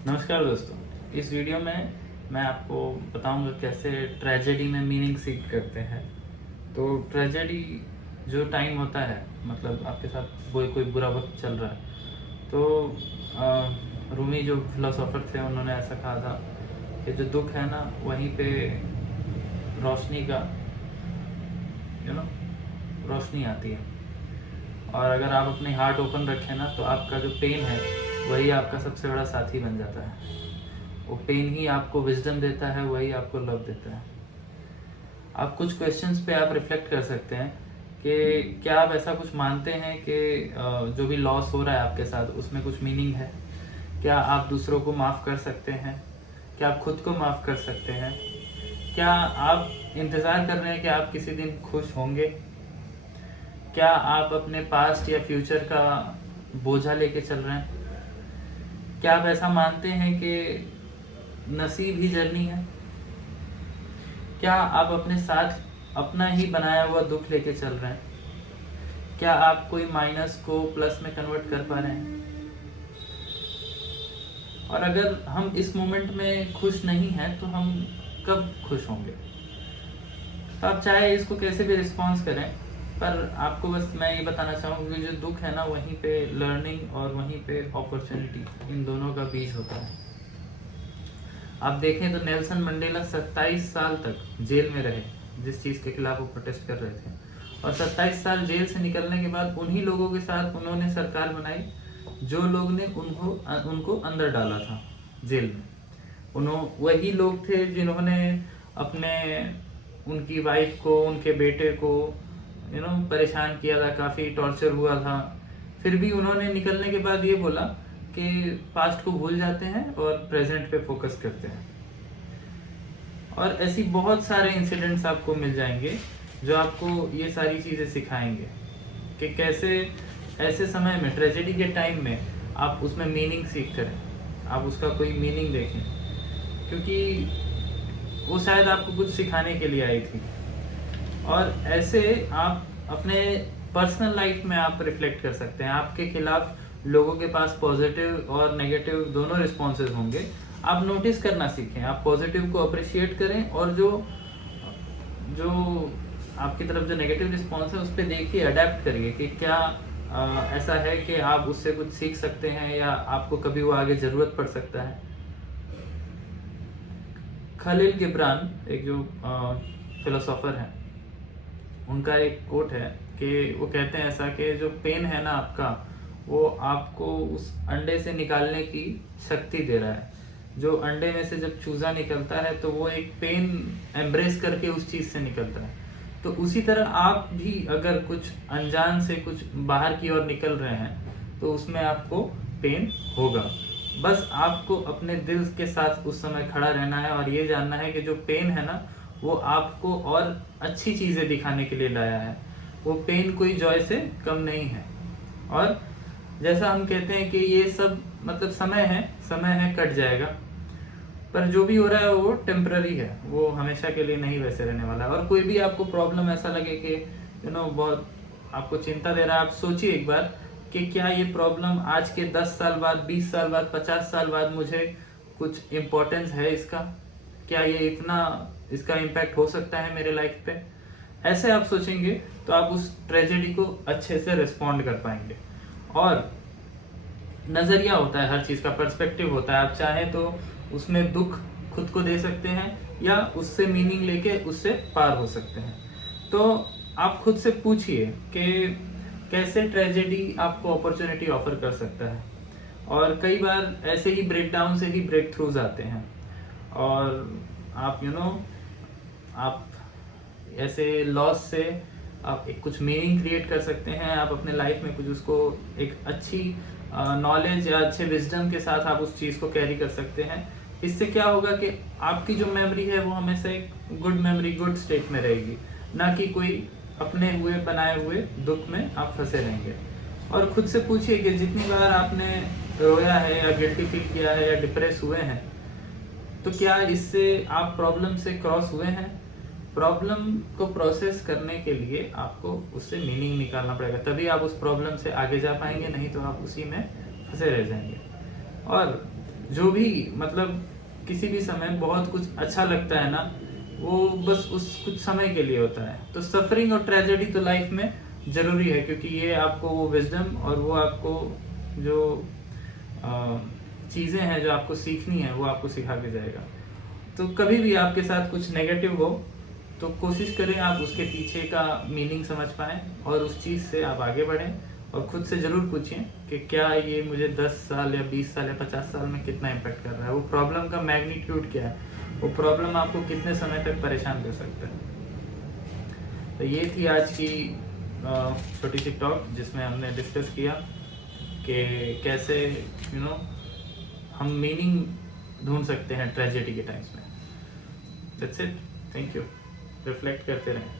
नमस्कार दोस्तों। इस वीडियो में मैं आपको बताऊंगा कैसे ट्रेजेडी में मीनिंग सीख करते हैं। तो ट्रेजेडी जो टाइम होता है, मतलब आपके साथ कोई बुरा वक्त चल रहा है, तो रूमी जो फिलोसोफर थे उन्होंने ऐसा कहा था कि जो दुख है ना, वहीं पे रोशनी का रोशनी आती है। और अगर आप अपनी हार्ट ओपन रखें ना, तो आपका जो पेन है वही आपका सबसे बड़ा साथी बन जाता है। वो पेन ही आपको विजडम देता है, वही आपको लव देता है। आप कुछ क्वेश्चंस पे आप रिफ्लेक्ट कर सकते हैं कि क्या आप ऐसा कुछ मानते हैं कि जो भी लॉस हो रहा है आपके साथ उसमें कुछ मीनिंग है? क्या आप दूसरों को माफ़ कर सकते हैं? क्या आप खुद को माफ़ कर सकते हैं? क्या आप इंतज़ार कर रहे हैं कि आप किसी दिन खुश होंगे? क्या आप अपने पास्ट या फ्यूचर का बोझा लेके चल रहे हैं? क्या आप ऐसा मानते हैं कि नसीब ही जर्नी है? क्या आप अपने साथ अपना ही बनाया हुआ दुख लेके चल रहे हैं? क्या आप कोई माइनस को प्लस में कन्वर्ट कर पा रहे हैं? और अगर हम इस मोमेंट में खुश नहीं हैं तो हम कब खुश होंगे? तो आप चाहे इसको कैसे भी रिस्पॉन्स करें, पर आपको बस मैं ये बताना चाहूँगा कि जो दुख है ना, वहीं पे लर्निंग और वहीं पे अपॉर्चुनिटी, इन दोनों का बीज होता है। आप देखें तो नेल्सन मंडेला 27 साल तक जेल में रहे, जिस चीज़ के खिलाफ वो प्रोटेस्ट कर रहे थे। और 27 साल जेल से निकलने के बाद उन्हीं लोगों के साथ उन्होंने सरकार बनाई जो लोग ने उनको अंदर डाला था जेल में। वही लोग थे जिन्होंने अपने उनकी वाइफ को, उनके बेटे को परेशान किया था, काफ़ी टॉर्चर हुआ था। फिर भी उन्होंने निकलने के बाद ये बोला कि पास्ट को भूल जाते हैं और प्रेजेंट पे फोकस करते हैं। और ऐसी बहुत सारे इंसिडेंट्स आपको मिल जाएंगे जो आपको ये सारी चीज़ें सिखाएंगे कि कैसे ऐसे समय में, ट्रेजेडी के टाइम में, आप उसमें मीनिंग सीख करें, आप उसका कोई मीनिंग देखें, क्योंकि वो शायद आपको कुछ सिखाने के लिए आई थी। और ऐसे आप अपने पर्सनल लाइफ में आप रिफ्लेक्ट कर सकते हैं। आपके खिलाफ लोगों के पास पॉजिटिव और नेगेटिव दोनों रिस्पॉन्सेज होंगे। आप नोटिस करना सीखें, आप पॉजिटिव को अप्रिशिएट करें, और जो जो आपकी तरफ जो नेगेटिव रिस्पॉन्स है उस पर देखिए, अडेप्ट करिए कि क्या ऐसा है कि आप उससे कुछ सीख सकते हैं या आपको कभी वो आगे ज़रूरत पड़ सकता है। खलील गिब्रान, एक जो फिलोसोफर हैं, उनका एक कोट है कि वो कहते हैं ऐसा कि जो पेन है ना आपका, वो आपको उस अंडे से निकालने की शक्ति दे रहा है। जो अंडे में से जब चूजा निकलता है तो वो एक पेन एम्ब्रेस करके उस चीज़ से निकलता है। तो उसी तरह आप भी अगर कुछ अनजान से कुछ बाहर की ओर निकल रहे हैं तो उसमें आपको पेन होगा। बस आपको अपने दिल के साथ उस समय खड़ा रहना है और ये जानना है कि जो पेन है ना, वो आपको और अच्छी चीज़ें दिखाने के लिए लाया है। वो पेन कोई जॉय से कम नहीं है। और जैसा हम कहते हैं कि ये सब मतलब समय है, कट जाएगा, पर जो भी हो रहा है वो टेम्पररी है, वो हमेशा के लिए नहीं वैसे रहने वाला है। और कोई भी आपको प्रॉब्लम ऐसा लगे कि बहुत आपको चिंता दे रहा है, आप सोचिए एक बार कि क्या ये प्रॉब्लम आज के 10 साल बाद, 20 साल बाद, 50 साल बाद मुझे कुछ इम्पोर्टेंस है इसका? क्या ये इतना इसका इम्पैक्ट हो सकता है मेरे लाइफ पे? ऐसे आप सोचेंगे तो आप उस ट्रेजेडी को अच्छे से रिस्पॉन्ड कर पाएंगे। और नज़रिया होता है, हर चीज़ का पर्सपेक्टिव होता है। आप चाहें तो उसमें दुख खुद को दे सकते हैं या उससे मीनिंग लेके उससे पार हो सकते हैं। तो आप खुद से पूछिए कि कैसे ट्रेजेडी आपको अपॉर्चुनिटी ऑफर कर सकता है। और कई बार ऐसे ही ब्रेकडाउन से ही ब्रेक थ्रूज आते हैं, और आप आप ऐसे लॉस से आप एक कुछ मीनिंग क्रिएट कर सकते हैं। आप अपने लाइफ में कुछ उसको एक अच्छी नॉलेज या अच्छे विजडम के साथ आप उस चीज़ को कैरी कर सकते हैं। इससे क्या होगा कि आपकी जो मेमोरी है वो हमेशा एक गुड मेमोरी, गुड स्टेट में रहेगी, ना कि कोई अपने हुए बनाए हुए दुख में आप फंसे रहेंगे। और खुद से पूछिए कि जितनी बार आपने रोया है या गिल्टी फील किया है या डिप्रेस हुए हैं, तो क्या इससे आप प्रॉब्लम से क्रॉस हुए हैं? प्रॉब्लम को प्रोसेस करने के लिए आपको उससे मीनिंग निकालना पड़ेगा, तभी आप उस प्रॉब्लम से आगे जा पाएंगे, नहीं तो आप उसी में फंसे रह जाएंगे। और जो भी मतलब किसी भी समय बहुत कुछ अच्छा लगता है ना, वो बस उस कुछ समय के लिए होता है। तो सफरिंग और ट्रेजेडी तो लाइफ में ज़रूरी है, क्योंकि ये आपको वो विजडम और वो आपको जो चीज़ें हैं जो आपको सीखनी है वो आपको सिखा के जाएगा। तो कभी भी आपके साथ कुछ नेगेटिव हो तो कोशिश करें आप उसके पीछे का मीनिंग समझ पाएँ और उस चीज़ से आप आगे बढ़ें। और खुद से ज़रूर पूछें कि क्या ये मुझे 10 साल या 20 साल या 50 साल में कितना इम्पेक्ट कर रहा है, वो प्रॉब्लम का मैग्नीट्यूड क्या है, वो प्रॉब्लम आपको कितने समय तक परेशान कर सकता है। तो ये थी आज की छोटी सी टॉक जिसमें हमने डिस्कस किया कि कैसे हम मीनिंग ढूंढ सकते हैं ट्रेजेडी के टाइम्स में। That's it, thank you. Reflect करते रहें।